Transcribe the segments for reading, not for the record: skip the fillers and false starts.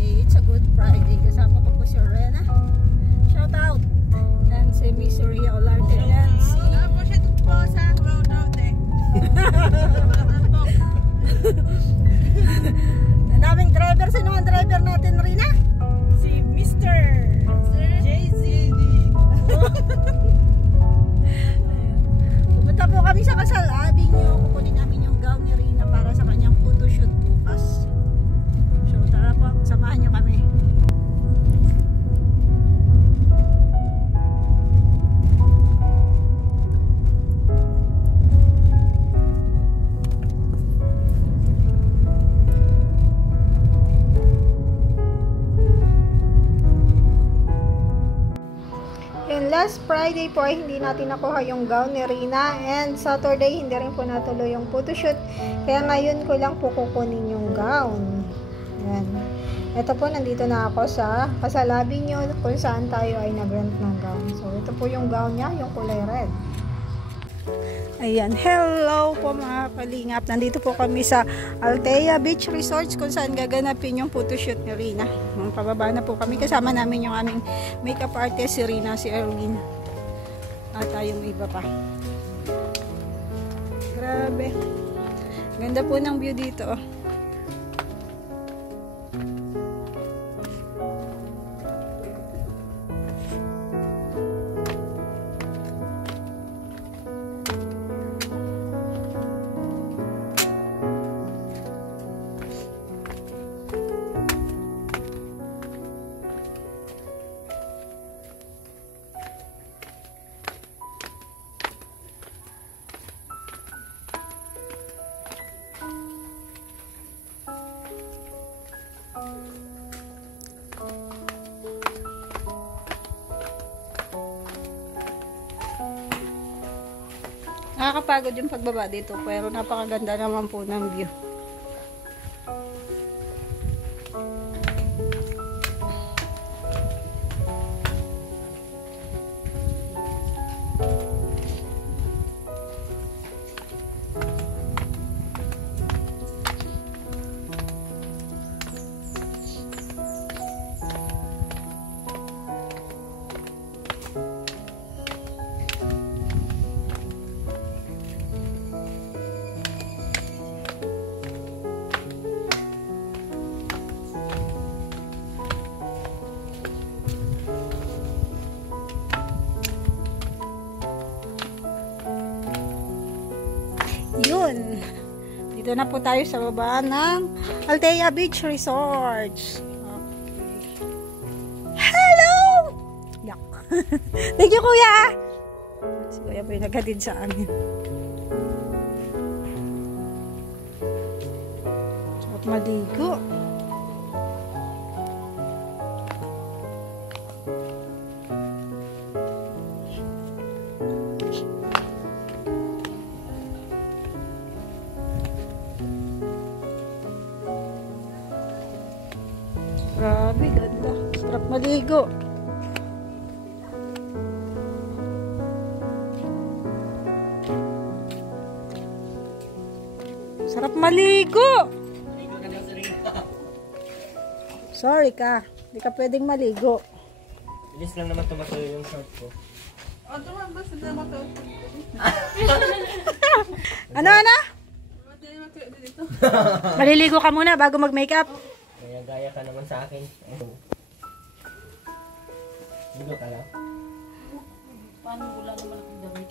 Friday. It's a good Friday. Kasama ko po si Rena. Shout out! And si Miss Ria Olarte. And si... Naming driver. Sino ang driver natin, Rina? Si Mr. JZ. Pumunta po kami sa Casal Avenue. Kukunin namin yung gown ni Rina para sa kanyang photoshoot bukas. So tara po, samahan nyo kami. Last Friday po ay hindi natin nakuha yung gown ni Rina, and Saturday hindi rin po natuloy yung photoshoot, kaya ngayon ko lang po kukunin yung gown. Ayan. Ito po, nandito na ako sa Casal Avenue kung saan tayo ay nag-rent ng gown. So ito po yung gown niya, yung kulay red. Ayan, hello po mga kalingap. Nandito po kami sa Altea Beach Resorts kung saan gaganapin yung photoshoot ni Rina. Pababa na po kami. Kasama namin yung aming makeup artist, si Rina, si Erwin. At yung iba pa. Grabe. Ganda po ng view dito. Nakakapagod yung pagbaba dito, pero napakaganda naman po ng view. Yun. Dito na po tayo sa baba ng Altea Beach Resorts. Okay. Hello! Yak. Thank you, kuya! Si kuya po yung naghatid sa amin. Sarap maligo. Grabe, ganda. Sarap maligo. Sarap maligo. Sorry ka. Hindi ka pwedeng maligo. Bilis lang naman tumatuloy yung short ko. Ano? Maliligo ka muna bago mag-makeup. Gaya ka naman sa akin. Ligo ka lang. Paano wala naman akong damit?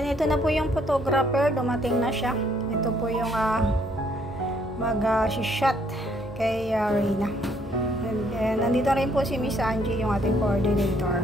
Ayan, ito na po yung photographer. Dumating na siya. Ito po yung mag-shot kay Reyna. And nandito rin po si Miss Angie, yung ating coordinator.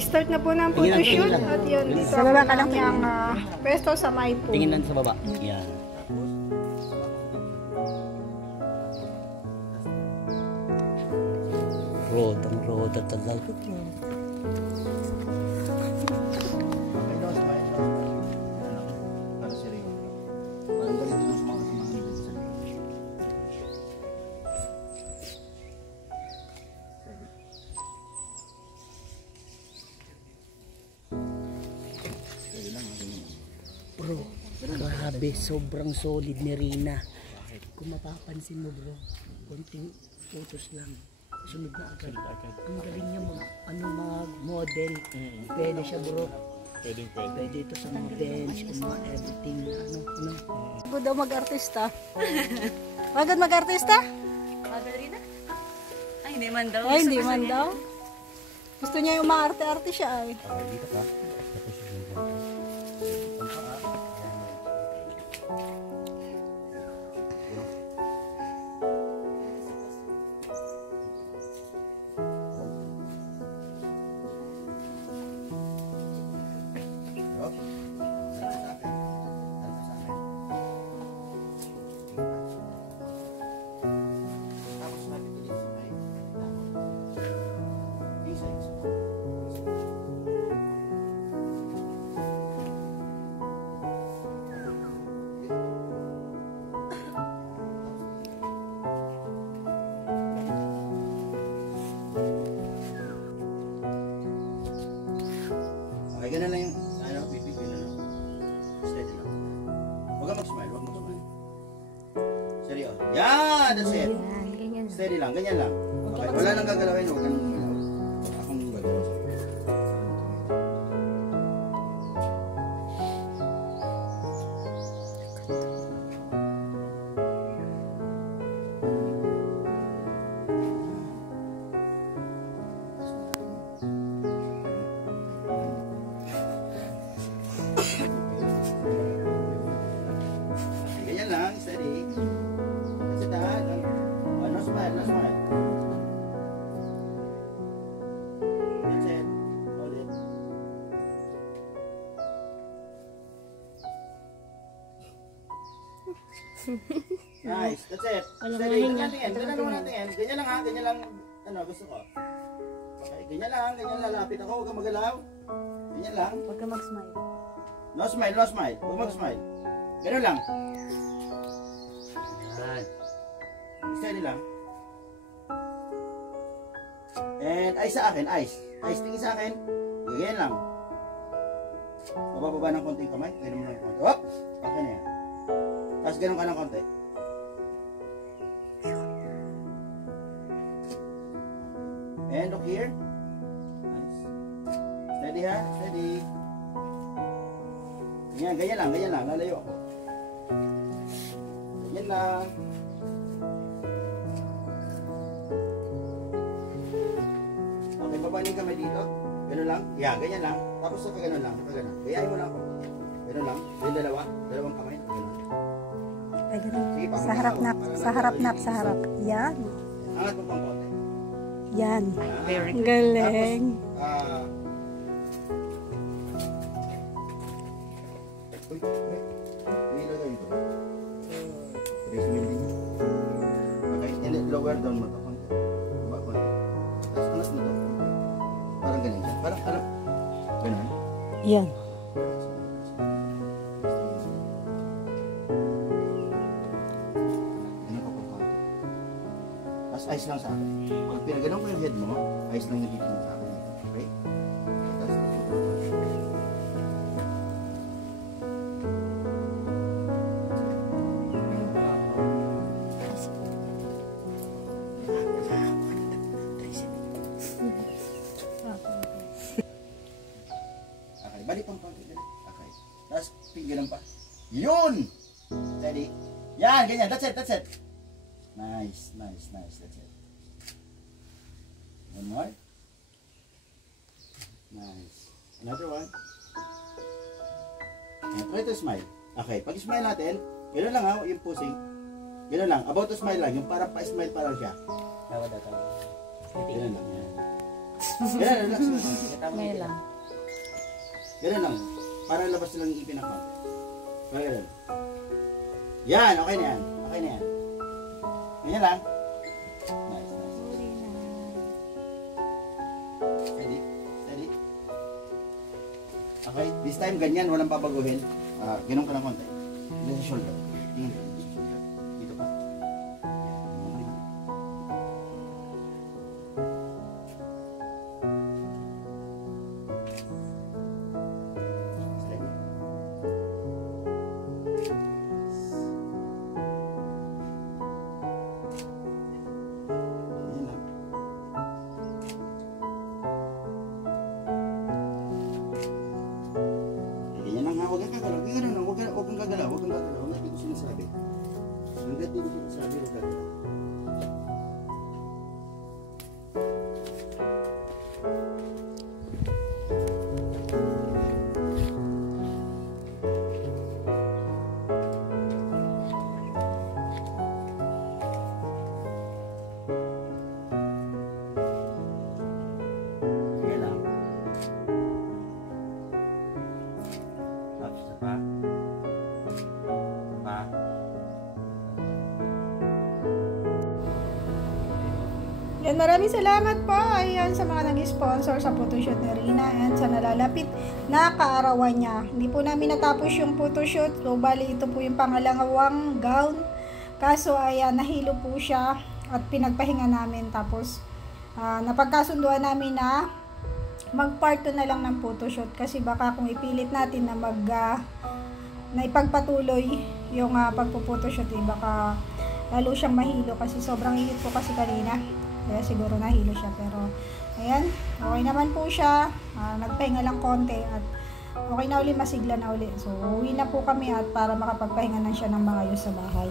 Start na po ng photoshoot at yun, dito ako lang yung pwesto sa may pool. Tingin lang sa baba. Yan. Roda talaga. Bro, grabe, sobrang solid ni Rina. Kung mapapansin mo bro, konting photos lang, sunod na agad. Ang galing niya mag-model. Pwede siya bro. Pwede ito sa mga bench, kung mga everything na ano. Good daw mag-artista. Wagad mag-artista? Agad rin na? Ay, hindi man daw. Ay, hindi man daw. Gusto niya yung maarte-arte siya ay. Dito ka. Okay, ganun lang yung, pipigil na lang. Steady lang. Huwag kang mag-smile, huwag mag-smile. Steady, oh. Yan, that's it. Steady lang, ganyan lang. Okay, wala nang gagalawin, huwag ka nang gagalaw. Akong gagalaw sa'yo. Ganyan lang, steady. That's it, ha? Oh, no smile, no smile. That's it. Hold it. Nice, that's it. Steady, ganyan natin yan. Ganyan naman natin yan. Ganyan lang ha, ganyan lang. Gusto ko. Okay, ganyan lang, ganyan lalapit ako. Huwag kang magalaw. Ganyan lang. Huwag ka mag-smile. No smile, no smile. Huwag mag-smile. Ganun lang. Yan. Steady lang. And eyes sa akin, eyes. Eyes, tingin sa akin. Ganyan lang. Mabababa ng konti yung kamay. Ganyan mo lang yung konti. Hop! Okay na yan. Tapos ganun ka ng konti. And look here. Nice. Steady ha, steady. Ganyan lang, ganyan lang. Lalayo ako. Ganyan lang. Okay, baba niyo yung kamay dito. Ganun lang. Yeah, ganyan lang. Tapos saka ganun lang. Saka ganun. Gayahin mo lang ako. Ganun lang. Yung dalawang kamay. Ganun. Ay, ganun. Sige, Sa harap nak, sa harap nak, sa harap. Yan. Angat mo pang konti. Yan. Very Ang galing. Uy, may ilagay ito. Raise mo yung tingin. Okay, and then lower down mo ito. Konti. Baba konti. Tapos angat mo ito. Parang ganun siya. Parang, ganun. Yan. Ganun ko po konti. Tapos ayos lang sa akin. Pag pinaganon ko yung head mo, ayos lang yung titingin sa akin. Okay? Tapos, okay, balik pang konti. Okay. Tapos, ganun pa. Yun! Steady. Yan, ganyan. That's it, that's it. Nice, nice, nice. That's it. One more. Nice. Another one. And try to smile. Okay, pag smile natin, gano'n lang ha, yung pusing. Gano'n lang, about to smile lang, yung parang pa-smile pa lang siya. Tawa daw, tawa. Gano'n lang, yan. Gano'n, relax lang. Ngayon lang. Gano'n lang, para labas lang yung ipin ng konti. Parang gano'n. Yan, okay na yan. Okay na yan. Ganyan lang. Nice, nice. Steady, steady. Okay, this time ganyan, walang babaguhin. Ganun ka ng konti. Dito sa shoulder. Tingin ka dito sa shoulder. Dito pa. Yan. Steady. Ganyan lang. Ganyan lang ha, huwag kang gagalaw. Ganyan lang, huwag kang gagalaw, huwag kang gagalaw. Hanggat dito sinasabi. Hanggat dito sinasabi, huwag gagalaw. Ganyan lang. Tapos isa pa. Pa. Yan, maraming salamat po. Ayan, sa mga nag-sponsor sa photoshoot ni Rina and sa nalalapit na kaarawan niya. Hindi po namin natapos yung photoshoot. So, bali, ito po yung pangalawang gown. Kaso, ayan, nahilo po siya at pinagpahinga namin. Tapos, napagkasunduan namin na mag-part 2 na lang ng photoshoot. Kasi baka kung ipilit natin na na ipagpatuloy yung pagpo-photoshoot, baka lalo siyang mahilo kasi sobrang init po kasi kanina. Kaya siguro nahilo siya, pero ayan, okay naman po siya. Nagpahinga lang konti at okay na uli, masigla na uli. So uwi na po kami at para makapagpahinga na siya ng maayos sa bahay.